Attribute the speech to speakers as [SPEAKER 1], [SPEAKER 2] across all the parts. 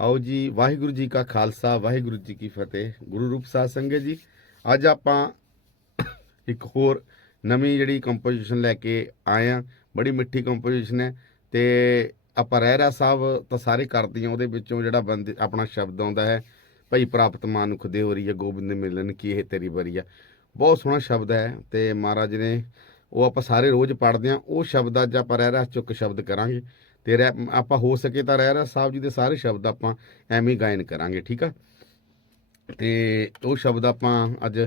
[SPEAKER 1] ਆਓ ਜੀ, ਵਾਹਿਗੁਰੂ ਜੀ ਕਾ ਖਾਲਸਾ, ਵਾਹਿਗੁਰੂ ਜੀ ਕੀ ਫਤਿਹ। ਗੁਰੂ ਰੂਪ ਸਾਧ ਸੰਗਤ ਜੀ, ਅੱਜ ਆਪਾਂ ਇੱਕ ਹੋਰ ਨਵੀਂ ਜਿਹੜੀ ਕੰਪੋਜੀਸ਼ਨ ਲੈ ਕੇ ਆਏ ਆ ਬੜੀ ਮਿੱਠੀ ਕੰਪੋਜੀਸ਼ਨ ਹੈ ਤੇ ਆਪਾਂ ਰਹਿਰਾ ਸਾਹਿਬ ਤਾਂ ਸਾਰੇ ਕਰਦੇ ਆ ਉਹਦੇ ਵਿੱਚੋਂ ਜਿਹੜਾ ਬੰਦੇ, ਆਪਣਾ ਸ਼ਬਦ ਆਉਂਦਾ ਹੈ, ਭਈ ਪ੍ਰਾਪਤ ਮਾਨੁਖ ਦੇ ਹੋ ਰਹੀ ਹੈ, ਗੋਬਿੰਦ ਮਿਲਨ ਕੀ ਇਹ ਤੇਰੀ ਬਰੀ ਆ। ਬਹੁਤ ਸੋਹਣਾ ਸ਼ਬਦ ਹੈ ਤੇ ਮਹਾਰਾਜ ਨੇ ਉਹ ਆਪਾਂ ਸਾਰੇ ਰੋਜ਼ ਪੜ੍ਹਦੇ ਆ ਉਹ ਸ਼ਬਦ ਅੱਜ ਆਪਾਂ ਰਹਿਰਾ ਚੁੱਕ ਸ਼ਬਦ ਕਰਾਂਗੇ। ਤੇ ਰਹਿ- ਆਪਾਂ ਹੋ ਸਕੇ ਤਾਂ ਰਹਿਰਾ ਸਾਹਿਬ ਜੀ ਦੇ ਸਾਰੇ ਸ਼ਬਦ ਆਪਾਂ ਐਵੇਂ ਗਾਇਨ ਕਰਾਂਗੇ, ਠੀਕ ਆ? ਤੇ ਉਹ ਸ਼ਬਦ ਆਪਾਂ ਅੱਜ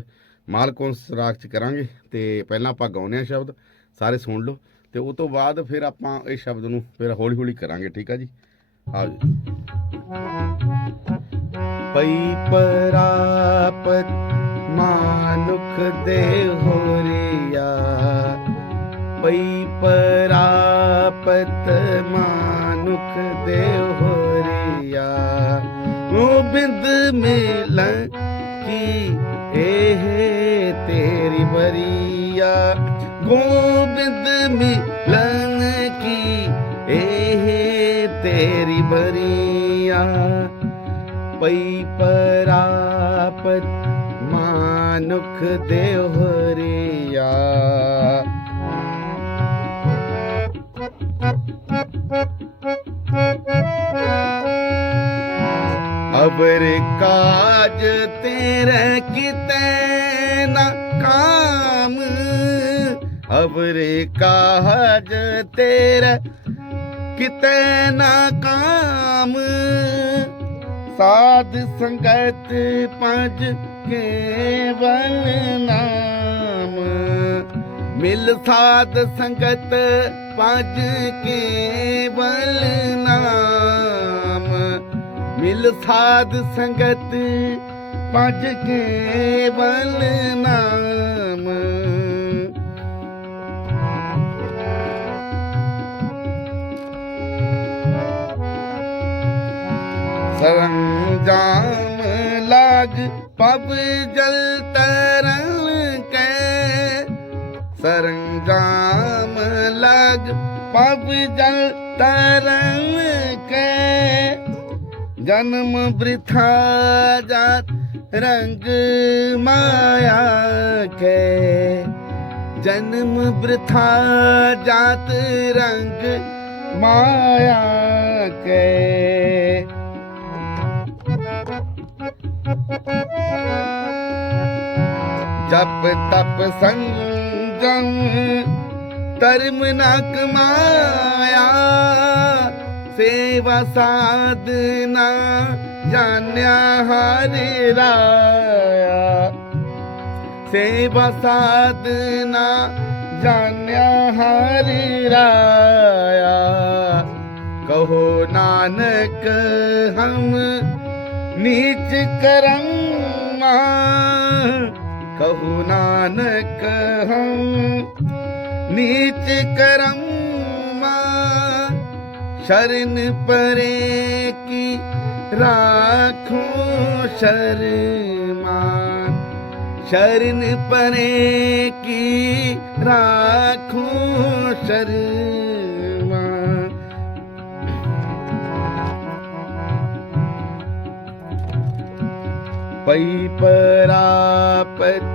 [SPEAKER 1] ਮਾਲਕੋਂਸ ਸਰਾਗ ਚ ਕਰਾਂਗੇ, ਤੇ ਪਹਿਲਾਂ ਆਪਾਂ ਗਾਉਨੇ ਆ ਸ਼ਬਦ, ਸਾਰੇ ਸੁਣ ਲਓ, ਤੇ ਉਹ ਤੋਂ ਬਾਅਦ ਫਿਰ ਆਪਾਂ ਇਹ ਸ਼ਬਦ ਨੂੰ ਫਿਰ ਹੌਲੀ ਹੌਲੀ ਕਰਾਂਗੇ, ਠੀਕ ਆ ਜੀ? ਆਓ ਜੀ। ਪਈ ਪਰਾਪਤ ਮਾਨੁਖ ਦੇ ਹੋਰੀਆ ਪਈ ਪਰਾਪਤ ਮਾਨੁਖ ਦੇ ਹੋਰੀਆ। ਗੋਬਿੰਦ ਮਿਲਨ ਕੀ ਇਹ ਤੇਰੀ ਬਰੀਆ ਗੋਬਿੰਦ ਮਿਲਨ ਕੀ ਇਹ ਤੇਰੀ ਬਰੀਆ ਪਈ ਪਰਾਪਤ ਮਾਨੁਖ ਦੇ ਅਬਰ ਕਾਜ ਤੇਰੇ ਕਿਤੇ ਨਾ ਕਾਮ। ਅਬਰ ਕਾਜ ਤੇਰੇ ਕਿਤੇ ਨਾ ਕਾਮ। ਸਾਧ ਸੰਗਤ ਪੰਜ ਕੇਵਲ ਨਾਮ। ਮਿਲ ਸਾਧ ਸੰਗਤ ਪੰਜ ਕੇਵਲ ਨਾਮ। ਮਿਲ ਸਾਧ ਸੰਗਤ ਪੰਜ ਕੇ ਬਲ ਨਾਮ ਸਰੰਜਾਮ ਲਾਗ ਪਬ ਜਲ ਤਰਨ ਕੈ। ਸਰੰਜਾਮ ਲਾਗ ਪਬ ਜਲ ਤਰਨ ਕੈ। ਜਨਮ ਬ੍ਰਿਥਾ ਜਾਤ ਰੰਗ ਮਾਇਆ ਕੇ। ਜਨਮ ਬ੍ਰਿਥਾ ਜਾਤ ਰੰਗ ਮਾਇਆ ਕੇ। ਜਪ ਤਪ ਸੰਜਮ ਧਰਮ ਨਾ ਕਮਾਇਆ। सेवा साधना जान्या हरे राया। सेवा साधना जान्या हरे राया। कहो नानक हम नीच करम कहु नानक हम नीच करम शरण परे की राखूं शर्मान शरण परे की राखूं शर्मान पई परापत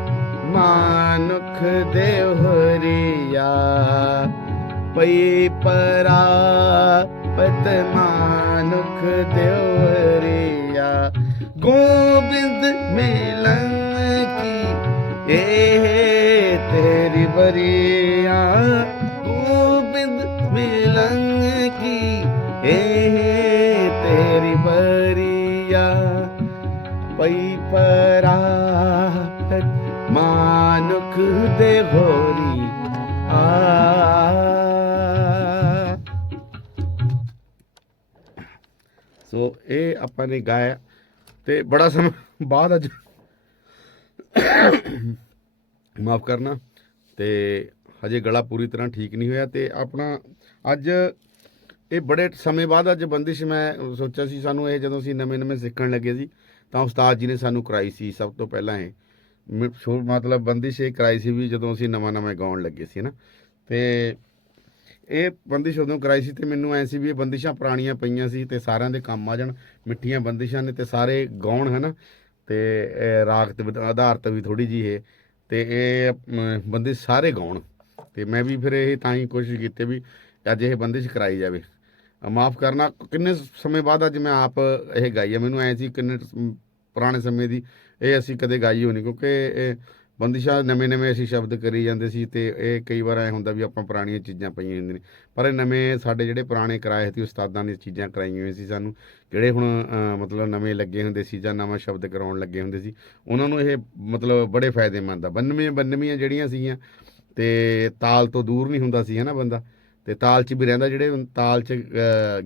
[SPEAKER 1] मानुख देहरिया पई परा ਪਰਾਪਤ ਮਾਨੁਖ ਦੇ ਗੋਬਿੰਦ ਮਿਲਨ ਕੀ, ਇਹ ਤੇਰੀ ਬਰੀਆ ਗੋਬਿੰਦ ਮਿਲਨ ਕੀ, ਇਹ ਤੇਰੀ ਬਰੀਆ ਪਈ ਪਰਾਪਤ ਮਾਨੁਖ ਦੇ ਹੋਰੀ ਆ। ਸੋ ਇਹ ਆਪਾਂ ਨੇ ਗਾਇਆ ਤੇ ਬੜਾ ਸਮਾਂ ਬਾਅਦ ਅੱਜ ਮਾਫ ਕਰਨਾ ਤੇ ਹਜੇ ਗਲਾ ਪੂਰੀ ਤਰ੍ਹਾਂ ਠੀਕ ਨਹੀਂ ਹੋਇਆ ਤੇ ਆਪਣਾ ਅੱਜ ਇਹ ਬੜੇ ਸਮੇਂ ਬਾਅਦ ਅੱਜ ਬੰਦਿਸ਼ ਮੈਂ ਸੋਚਿਆ ਸੀ ਸਾਨੂੰ ਇਹ ਜਦੋਂ ਅਸੀਂ ਨਵੇਂ ਨਵੇਂ ਸਿੱਖਣ ਲੱਗੇ ਸੀ ਤਾਂ ਉਸਤਾਦ ਜੀ ਨੇ ਸਾਨੂੰ ਕਰਾਈ ਸੀ ਸਭ ਤੋਂ ਪਹਿਲਾਂ ਇਹ। ਮ- ਮਤਲਬ ਬੰਦਿਸ਼ ਇਹ ਕਰਾਈ ਸੀ ਵੀ ਜਦੋਂ ਅਸੀਂ ਨਵਾਂ ਨਵਾਂ ਗਾਉਣ ਲੱਗੇ ਸੀ ਨਾ ਤੇ ਇਹ ਬੰਦਿਸ਼ ਉਦੋਂ ਕਰਾਈ ਸੀ ਤੇ ਮੈਨੂੰ ਐ ਸੀ ਵੀ ਇਹ ਬੰਦਿਸ਼ਾਂ ਪੁਰਾਣੀਆਂ ਪਈਆਂ ਸੀ ਤੇ ਸਾਰਿਆਂ ਦੇ ਕੰਮ ਆ ਜਾਣ ਮਿੱਠੀਆਂ ਬੰਦਿਸ਼ਾਂ ਨੇ ਤੇ ਸਾਰੇ ਗਾਉਣ ਹਨਾ ਤੇ ਇਹ ਰਾਗ ਤੇ ਆਧਾਰਿਤ ਵੀ ਥੋੜੀ ਜੀ ਇਹ ਤੇ ਇਹ ਅਮ, ਬੰਦਿਸ਼ ਸਾਰੇ ਗਾਉਣ। ਤੇ ਮੈਂ ਵੀ ਫਿਰ ਇਹ ਤਾਂ ਹੀ ਕੋਸ਼ਿਸ਼ ਕੀਤੀ ਵੀ ਅੱਜ ਇਹ ਬੰਦਿਸ਼ ਕਰਾਈ ਜਾਵੇ। ਮਾਫ ਕਰਨਾ ਕਿੰਨੇ ਸਮੇਂ ਬਾਅਦ ਅੱਜ ਮੈਂ ਆਪ ਇਹ ਗਾਈ ਹੈ ਮੈਨੂੰ ਐ ਸੀ ਕਿੰਨੇ ਪੁਰਾਣੇ ਸਮੇਂ ਦੀ ਇਹ ਅਸੀਂ ਕਦੇ ਗਾਈ ਹੋਣੀ ਕਿਉਂਕਿ ਇਹ ਬੰਦਿਸ਼ਾਂ ਨਵੇਂ ਨਵੇਂ ਅਸੀਂ ਸ਼ਬਦ ਕਰੀ ਜਾਂਦੇ ਸੀ ਤੇ ਇਹ ਕਈ ਵਾਰ ਐ ਹੁੰਦਾ ਵੀ ਆਪਾਂ ਪੁਰਾਣੀਆਂ ਚੀਜ਼ਾਂ ਪਈਆਂ ਹੁੰਦੀਆਂ ਨੇ। ਪਰ ਇਹ ਨਵੇਂ ਸਾਡੇ ਜਿਹੜੇ ਪੁਰਾਣੇ ਕਿਰਾਏ ਸੀ, ਉਸਤਾਦਾਂ ਦੀਆਂ ਚੀਜ਼ਾਂ ਕਰਾਈਆਂ ਹੋਈਆਂ ਸੀ ਸਾਨੂੰ, ਜਿਹੜੇ ਹੁਣ ਮਤਲਬ ਨਵੇਂ ਲੱਗੇ ਹੁੰਦੇ ਸੀ ਜਾਂ ਨਵਾਂ ਸ਼ਬਦ ਕਰਾਉਣ ਲੱਗੇ ਹੁੰਦੇ ਸੀ, ਉਹਨਾਂ ਨੂੰ ਇਹ ਮਤਲਬ ਬੜੇ ਫਾਇਦੇਮੰਦ ਆ। ਬੰਨਵੀਂ, ਬੰਨਵੀਆਂ ਜਿਹੜੀਆਂ ਸੀਗੀਆਂ, ਤੇ ਤਾਲ ਤੋਂ ਦੂਰ ਨਹੀਂ ਹੁੰਦਾ ਸੀ, ਹਨਾ ਬੰਦਾ? ਤੇ ਤਾਲ 'ਚ ਵੀ ਰਹਿੰਦਾ, ਜਿਹੜੇ ਤਾਲ 'ਚ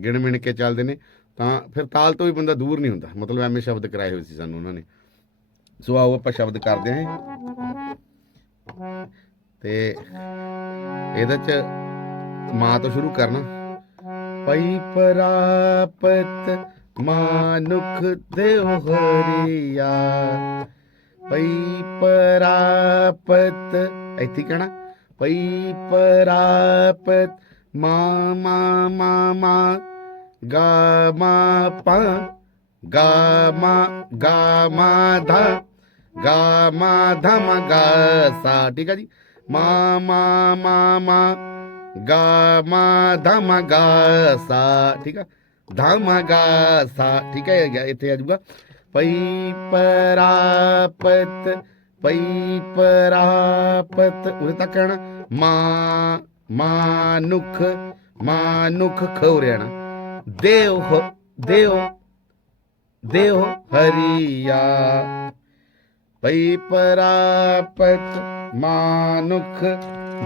[SPEAKER 1] ਗਿਣ ਮਿਣ ਕੇ ਚੱਲਦੇ ਨੇ, ਤਾਂ ਫਿਰ ਤਾਲ ਤੋਂ ਵੀ ਬੰਦਾ ਦੂਰ ਨਹੀਂ ਹੁੰਦਾ। ਮਤਲਬ ਐਵੇਂ ਸ਼ਬਦ ਕਰਾਏ ਹੋਏ ਸੀ ਸਾਨੂੰ ਉਹਨਾਂ ਨੇ। ਸੋ ਆਓ ਆਪਾਂ ਸ਼ਬਦ ਕਰਦੇ ਹਾਂ ਤੇ ਇਹਦੇ 'ਚ ਮਾਂ ਤੋਂ ਸ਼ੁਰੂ ਕਰਨਾ ਪਈ ਪਰਾਪਤ ਮਾਨੁਖ ਦੇਵ ਹਰੀਆ ਪਈ ਪਰਾਪਤ ਇੱਥੇ ਕਹਿਣਾ ਪਈ ਪਰਾਪਤ ਮਾ ਮਾ ਮਾ ਮਾ ਗਾ ਮਾ ਪਾ ਗਾ ਮਾ ਗਾ ਮਾ ਧਾ ਗਾ ਮਾ ਧਾ ਮਾ ਗਾ ਸਾ ਠੀਕ ਹੈ ਜੀ ਮਾ ਮਾ ਮਾ ਮਾ ਗਾ ਮਾ ਧਾ ਮਾ ਗਾ ਸਾ ਠੀਕ ਹੈ ਧਾ ਮਾ ਗਾ ਸਾ ਠੀਕ ਹੈ ਗਿਆ ਇੱਥੇ ਆ ਜਾਊਗਾ ਪਈ ਪਰਾਪਤ ਪਈ ਪਰਾਪਤ ਉਰੇ ਤੱਕ ਕਹਿਣਾ ਮਾ ਮਾਨੁਖ ਮਾਨੁਖ ਖੌਰਿਆਣਾ ਦੇਵ ਹੋ ਦੇਵ ਦੇਵ ਹਰੀਆ ਪਈ ਪਰਾਪਤ ਮਾਨੁਖ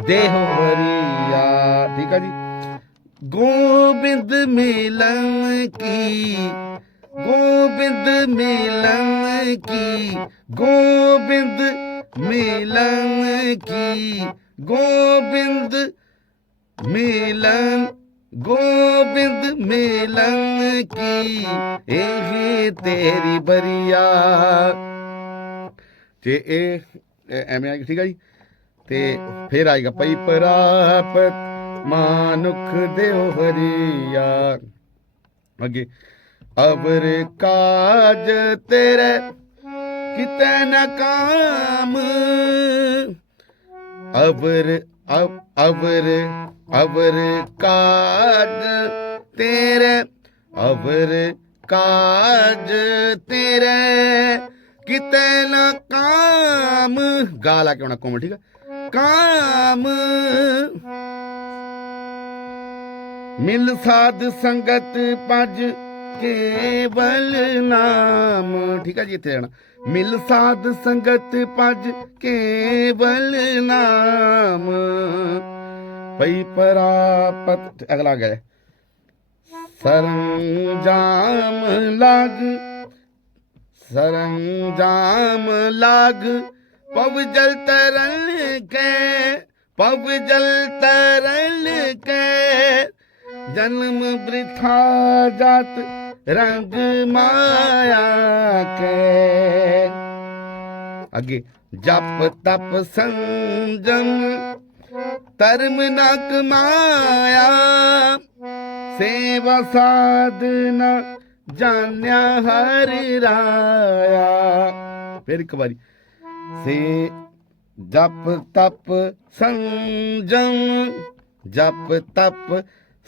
[SPEAKER 1] ਦੇਹ ਹਰੀਆ ਠੀਕ ਆ ਜੀ। ਗੋਬਿੰਦ ਮਿਲਨ ਕੀ? ਗੋਬਿੰਦ ਮਿਲਨ ਕੀ? ਗੋਬਿੰਦ ਮਿਲਨ ਕੀ? ਗੋਬਿੰਦ ਮਿਲਨ ਗੋਬਿੰਦ ਮਿਲਨ ਕੀ? ਇਹ ਤੇਰੀ ਬਰੀਆ। ਤੇ ਇਹ ਐਵੇਂ ਆ ਠੀਕ ਆ ਜੀ? ਤੇ ਫਿਰ ਆਏਗਾ ਪਈ ਪ੍ਰਾਪਤ ਮਾਨੁਖ ਦੇਵ ਹਰੀਆ। ਅੱਗੇ ਅਬਰ ਕਾਜ ਤੇਰੇ ਕਿਤੇ ਨ ਕਾਮ। ਅਬਰ ਅਬ ਅਬਰ ਅਬਰ ਕਾਜ ਤੇਰੇ ਅਬਰ ਕਾਜ ਤੇਰੇ ਕਿਤੇ ਨਾ ਕਾਮ। ਗਾ ਲਾ ਕੇ ਆਉਣਾ ਕੋਮਲ, ਠੀਕ ਆ? ਕਾਮ। ਮਿਲ ਸਾਧ ਸੰਗਤ ਪਜ ਕੇਵਲ ਨਾਮ। ਠੀਕ ਆ ਜੀ, ਇੱਥੇ ਜਾਣਾ। ਮਿਲ ਸਾਧ ਸੰਗਤ ਪਜ ਕੇਵਲ ਨਾਮ। ਪਈ ਪਰਾਪਤ, ਅਗਲਾ ਗਿਆ। ਸਰੰਜਾਮ ਲਾਗ सरंजाम लाग पव जल तरल के पव जल तरल के जन्म वृथा जात रंग माया के आगे जप तप संजम धर्म न कमाया सेवा साधना ਜਾਣਿਆ ਹਰਿ ਰਾਇਆ। ਫਿਰ ਇੱਕ ਵਾਰੀ। ਸੇ ਜਪ ਤਪ ਸੰਜਮ, ਜਪ ਤਪ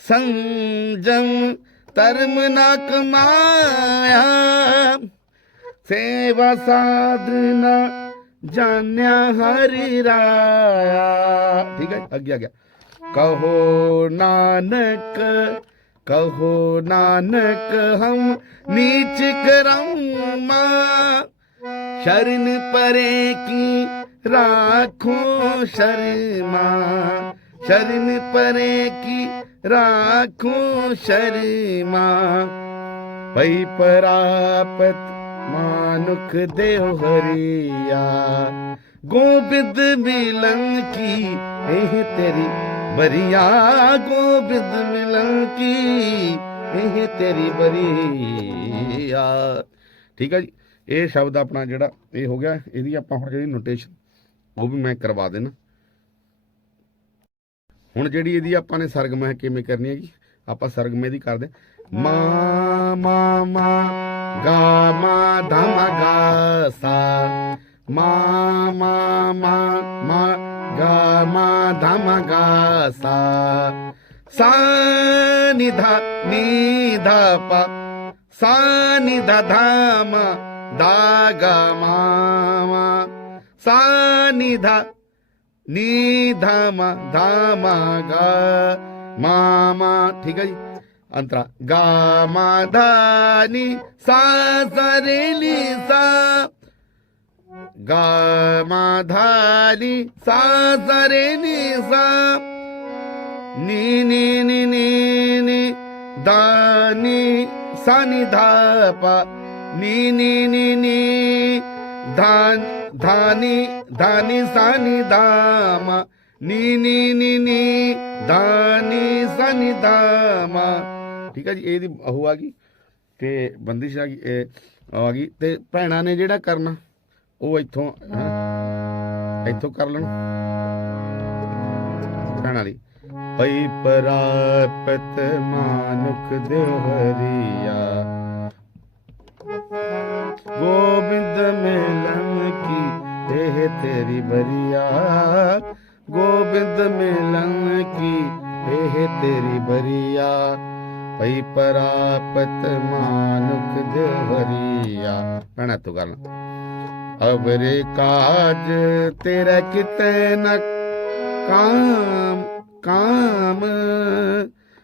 [SPEAKER 1] ਸੰਜਮ, ਧਰਮ ਨਾ ਕਮਾਇਆ। ਸੇਵਾ ਸਾਧਨਾ ਜਾਣਿਆ ਹਰਿ ਰਾਇਆ। ਠੀਕ ਹੈ ਅੱਗੇ ਆ ਗਿਆ। ਕਹੋ ਨਾਨਕ कहो नानक हम नीच करम्मा शरण परे की राखो शर्मा शरण परे की राखो शर्मा पई परापत मानुख देव हरिया गोबिंद मिलन की एह तेरी ਬਰੀਆ ਗੋਬਿੰਦ ਮਿਲਨ ਕੀ? ਇਹ ਤੇਰੀ ਬਰੀਆ ਠੀਕ ਹੈ ਜੀ। ਇਹ ਸ਼ਬਦ ਆਪਣਾ ਜਿਹੜਾ ਇਹ ਹੋ ਗਿਆ, ਇਹਦੀ ਆਪਾਂ ਹੁਣ ਜਿਹੜੀ ਨੋਟੇਸ਼ਨ ਉਹ ਵੀ ਮੈਂ ਕਰਵਾ ਦੇਣਾ। ਹੁਣ ਜਿਹੜੀ ਇਹਦੀ ਆਪਾਂ ਨੇ ਸਰਗਮ ਕਿਵੇਂ ਕਰਨੀ ਹੈ ਜੀ? ਆਪਾਂ ਸਰਗਮ ਇਹਦੀ ਕਰਦੇ ਮਾ ਮਾ ਮਾ, ਗਾ, ਮਾ, ਧਾ ਗਾ, ਸਾ। मा मा मा मा गा मा धा मा गा सा सा नि धा नि धा पा सा नि धा धा मा दा सा नि नि धा मा धा मा गा मा मा सा सा सा గామాధాలి సాసరే నిసా నీ నీ నీ నీ నీ దాని సనిధాప నీ నీ నీ నీ ధాన్ ధాని ధాని సనిధామ నీ నీ నీ నీ ధాని సనిధామ ਠੀਕ ਹੈ ਜੀ ਇਹਦੀ ਉਹ ਆ ਗਈ ਤੇ ਬੰਦਿਸ਼ ਆ ਗਈ ਆ ਗਈ ਤੇ ਭੈਣਾ ਨੇ ਜਿਹੜਾ ਕਰਨਾ ਉਹ ਇੱਥੋਂ ਹੈਂ, ਇੱਥੋਂ ਕਰ ਲੈਣ। ਭੈਣਾਂ ਲਈ ਪਈ ਪਰਾਪਤ ਮਾਨੁਖ ਦੇਵਰੀਆ ਗੋਬਿੰਦ ਮਿਲਨ ਕੀ ਇਹ ਤੇਰੀ ਬਰੀਆ। ਗੋਬਿੰਦ ਮਿਲਨ ਕੀ ਇਹ ਤੇਰੀ ਬਰੀਆ। ਪਈ ਪਰਾਪਤ ਮਾਨੁਖ ਦੇਵਰੀਆ ਭੈਣਾ ਤੂੰ ਗੱਲ ਅਵਰੇ ਕਾਜ ਤੇਰਾ ਕਿਤੇ ਨ ਕਾਮ ਕਾਮ।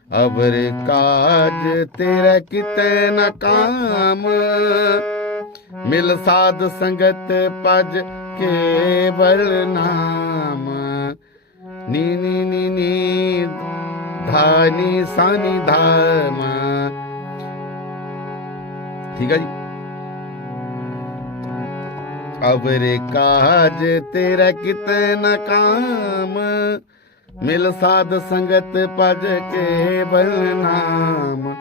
[SPEAKER 1] ਅਵਰੇ ਕਾਜ ਤੇਰਾ ਕਿਤੇ ਨ ਕਾਮ। ਮਿਲ ਸਾਧ ਸੰਗਤ ਪਜ ਕੇਵਲ ਨਾਮ। ਨੀ ਨੀ ਨੀ ਨੀ, ਧਾਨੀ ਸਾਨੀ ਧਾਮ। ਠੀਕ ਹੈ ਜੀ? ਅਵਰੇ ਕਾਜ ਤੇਰਾ ਕਿਤੇ ਨ ਕਾਮ। ਮਿਲ ਸਾਧ ਸੰਗਤ ਪਜ ਕੇਵਲ ਨਾਮ।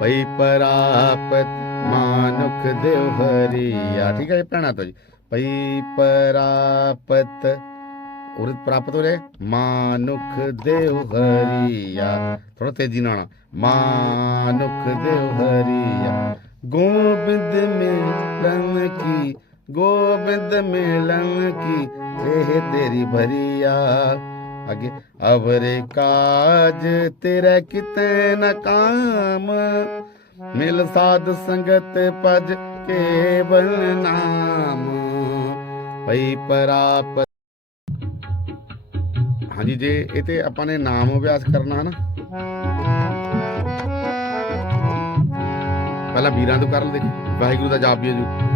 [SPEAKER 1] ਪਈ ਪਰਾਪਤ ਮਾਨੁਖ ਦੇਵ ਹਰੀਆ। ਠੀਕ ਹੈ ਜੀ, ਭੈਣਾ ਤੋਂ ਜੀ। ਪਈ ਪਰਾਪਤ, ਉਰ ਪ੍ਰਾਪਤ ਹੋ ਰਿਹਾ ਮਾਨੁਖ ਦੇਵ ਹਰੀਆ। ਥੋੜਾ ਤੇਜ਼ੀ ਨਾਲ। ਮਾਨੁਖ ਦੇਵ ਹਰੀਆ। ਗੋਬਿੰਦ ਮਿਲਨ ਕੀ गोविंद मिलन की ये तेरी भरिया आगे अबरे काज तेरा कितन काम मिल साध संगत पज केवल नाम ਭਈ ਪਰਾਪ ਹਾਂਜੀ ਜੇ ਇਹ ਤੇ ਆਪਾਂ ਨੇ ਨਾਮ ਅਭਿਆਸ ਕਰਨਾ ਹਨਾ। ਪਹਿਲਾਂ ਵੀਰਾਂ ਤੋਂ ਕਰ ਲਦੇ ਵਾਹਿਗੁਰੂ ਦਾ ਜਾਪ ਵੀ ਜੂ।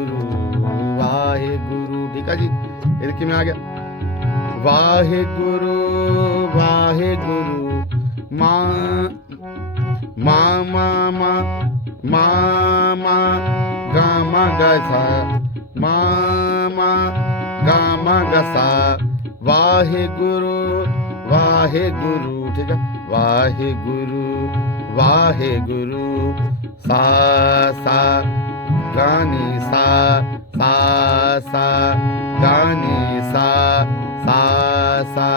[SPEAKER 1] ਠੀਕ ਆ ਜੀ? ਇਹ ਕਿਵੇਂ ਆ ਗਿਆ? ਵਾਹਿਗੁਰੂ ਵਾਹਿਗੁਰੂ, ਮਾਂ, ਮਾ, ਮਾਂ ਮਾਂ ਮਾਂ ਮਾਂ, ਗਾ, ਮਾ, ਗਾ, ਸਾ, ਮਾਂ ਮਾਂ, ਗਾ, ਮਾ, ਗਾ, ਸਾ, ਵਾਹਿਗੁਰੂ ਵਾਹਿਗੁਰੂ, ਠੀਕ ਹੈ ਵਾਹਿਗੁਰੂ ਵਾਹਿਗੁਰੂ, ਸਾ ਸਾ ਗਾਨੀ ਸਾ सा सा गाने सा सा सा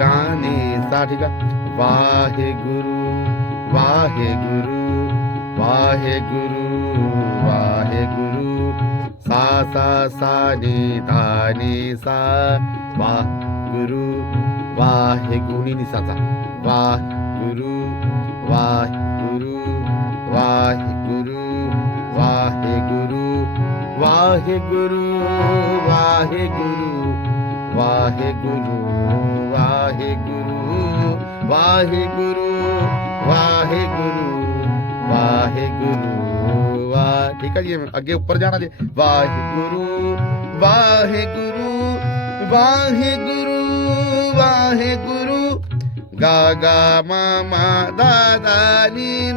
[SPEAKER 1] गाने सा ठीक है वाहे गुरु वाहे गुरु वाहे गुरु वाहे गुरु सा सा सा ने धा ने सा वाह गुरु वाहे गुणी निसा वाह गुरु वाहे गुरु वाहे ਵਾਹਿਗੁਰੂ ਵਾਹਿਗੁਰੂ ਵਾਹਿਗੁਰੂ ਵਾਹਿਗੁਰੂ ਵਾਹਿਗੁਰੂ ਵਾਹਿਗੁਰੂ ਵਾਹਿਗੁਰੂ ਵਾਹ ਠੀਕ ਹੈ ਜੀ ਅੱਗੇ ਉੱਪਰ ਜਾਣਾ ਜੀ। ਵਾਹਿਗੁਰੂ ਵਾਹਿਗੁਰੂ ਵਾਹਿਗੁਰੂ ਵਾਹਿਗੁਰੂ ਗਾ ਗਾ ਮਾ ਮਾ ਦਾ ਦਾ ਨੀ,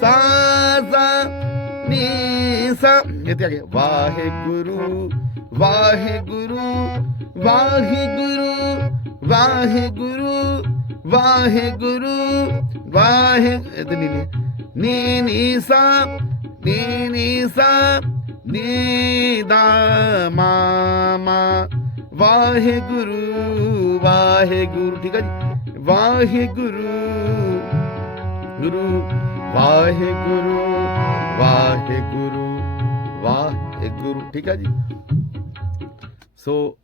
[SPEAKER 1] ਸਾ ਸਾ ਨੀ ਸਾ ਇੱਥੇ ਆ ਗਿਆ ਵਾਹਿਗੁਰੂ ਵਾਹਿਗੁਰੂ ਵਾਹਿਗੁਰੂ ਵਾਹਿਗੁਰੂ ਵਾਹਿਗੁਰੂ, ਵਾਹਿ ਇੱਥੇ ਨੀ ਨੀ ਨੀ ਨੀ ਸਾ, ਨੀ ਦਾ ਮਾ ਵਾਹਿਗੁਰੂ ਵਾਹਿਗੁਰੂ, ਠੀਕ ਹੈ ਜੀ? ਵਾਹਿਗੁਰੂ, ਗੁਰੂ, ਵਾਹਿਗੁਰੂ। ਵਾਹਿਗੁਰੂ ਵਾਹਿਗੁਰੂ, ਠੀਕ ਹੈ ਜੀ? ਸੋ,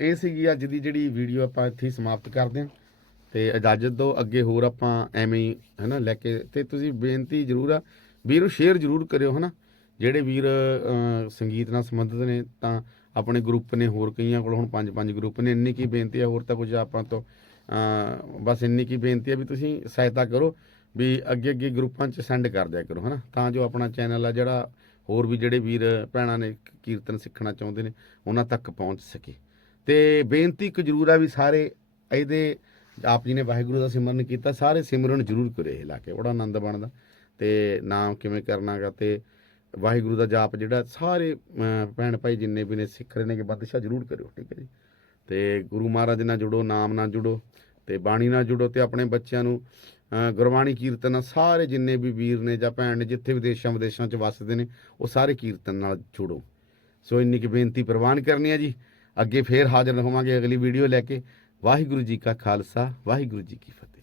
[SPEAKER 1] ਇਹ ਸੀਗੀ ਅੱਜ ਦੀ ਜਿਹੜੀ ਵੀਡੀਓ ਆਪਾਂ ਇੱਥੇ ਹੀ ਸਮਾਪਤ ਕਰਦੇ ਹਾਂ। ਤੇ ਇਜਾਜ਼ਤ ਦਿਓ, ਅੱਗੇ ਹੋਰ ਆਪਾਂ ਐਵੇਂ ਹੀ, ਹਨਾ, ਲੈ ਕੇ, ਤੇ ਤੁਸੀਂ ਬੇਨਤੀ ਜ਼ਰੂਰ ਆ, ਵੀਰ ਨੂੰ ਸ਼ੇਅਰ ਜ਼ਰੂਰ ਕਰਿਓ, ਹਨਾ। ਜਿਹੜੇ ਵੀਰ ਸੰਗੀਤ ਨਾਲ ਸੰਬੰਧਿਤ ਨੇ, ਤਾਂ ਆਪਣੇ ਗਰੁੱਪ ਨੇ, ਹੋਰ ਕਈਆਂ ਕੋਲ ਹੁਣ ਪੰਜ ਪੰਜ ਗਰੁੱਪ ਨੇ, ਇੰਨੀ ਕੀ ਬੇਨਤੀ ਆ, ਹੋਰ ਤਾਂ ਕੁਝ ਆਪਾਂ ਤੋਂ ਬਸ ਇੰਨੀ ਕੀ ਬੇਨਤੀ ਆ ਵੀ ਤੁਸੀਂ ਸਹਾਇਤਾ ਕਰੋ। ਵੀ ਅੱਗੇ ਅੱਗੇ ਗਰੁੱਪਾਂ 'ਚ ਸੈਂਡ ਕਰ ਦਿਆ ਕਰੋ, ਹਨਾ? ਤਾਂ ਜੋ ਆਪਣਾ ਚੈਨਲ ਆ ਜਿਹੜਾ ਹੋਰ ਵੀ ਜਿਹੜੇ ਵੀਰ ਭੈਣਾਂ ਨੇ ਕੀਰਤਨ ਸਿੱਖਣਾ ਚਾਹੁੰਦੇ ਨੇ, ਉਹਨਾਂ ਤੱਕ ਪਹੁੰਚ ਸਕੇ। ਤੇ ਬੇਨਤੀ ਇੱਕ ਜ਼ਰੂਰ ਆ ਵੀ ਸਾਰੇ ਇਹਦੇ ਆਪ ਜੀ ਨੇ ਵਾਹਿਗੁਰੂ ਦਾ ਸਿਮਰਨ ਕੀਤਾ, ਸਾਰੇ ਸਿਮਰਨ ਜ਼ਰੂਰ ਕਰੇ ਇਹ ਲਾ ਕੇ ਬੜਾ ਆਨੰਦ ਬਣਦਾ। ਤੇ ਨਾਮ ਕਿਵੇਂ ਕਰਨਾਗਾ ਤੇ ਵਾਹਿਗੁਰੂ ਦਾ ਜਾਪ ਜਿਹੜਾ ਸਾਰੇ ਭੈਣ ਭਾਈ ਜਿੰਨੇ ਵੀ ਨੇ, ਸਿੱਖ ਰਹੇ ਨੇ ਕਿ ਬਾਦਸ਼ਾਹ ਜ਼ਰੂਰ ਕਰਿਓ, ਠੀਕ ਹੈ ਜੀ? ਤੇ ਗੁਰੂ ਮਹਾਰਾਜ ਨਾਲ ਜੁੜੋ, ਨਾਮ ਨਾਲ ਜੁੜੋ, ਤੇ ਬਾਣੀ ਨਾਲ ਜੁੜੋ, ਤੇ ਆਪਣੇ ਬੱਚਿਆਂ ਨੂੰ ਗੁਰਬਾਣੀ ਕੀਰਤਨ ਨਾਲ ਸਾਰੇ ਜਿੰਨੇ ਵੀ ਵੀਰ ਨੇ ਜਾਂ ਭੈਣ ਨੇ, ਜਿੱਥੇ ਵੀ ਦੇਸ਼ਾਂ ਵਿਦੇਸ਼ਾਂ 'ਚ ਵੱਸਦੇ ਨੇ, ਉਹ ਸਾਰੇ ਕੀਰਤਨ ਨਾਲ ਜੁੜੋ। ਸੋ ਇੰਨੀ ਕੁ ਬੇਨਤੀ ਪ੍ਰਵਾਨ ਕਰਨੀ ਹੈ ਜੀ। ਅੱਗੇ ਫੇਰ ਹਾਜ਼ਰ ਹੋਵਾਂਗੇ ਅਗਲੀ ਵੀਡੀਓ ਲੈ ਕੇ। ਵਾਹਿਗੁਰੂ ਜੀ ਕਾ ਖਾਲਸਾ, ਵਾਹਿਗੁਰੂ ਜੀ ਕੀ ਫਤਿਹ।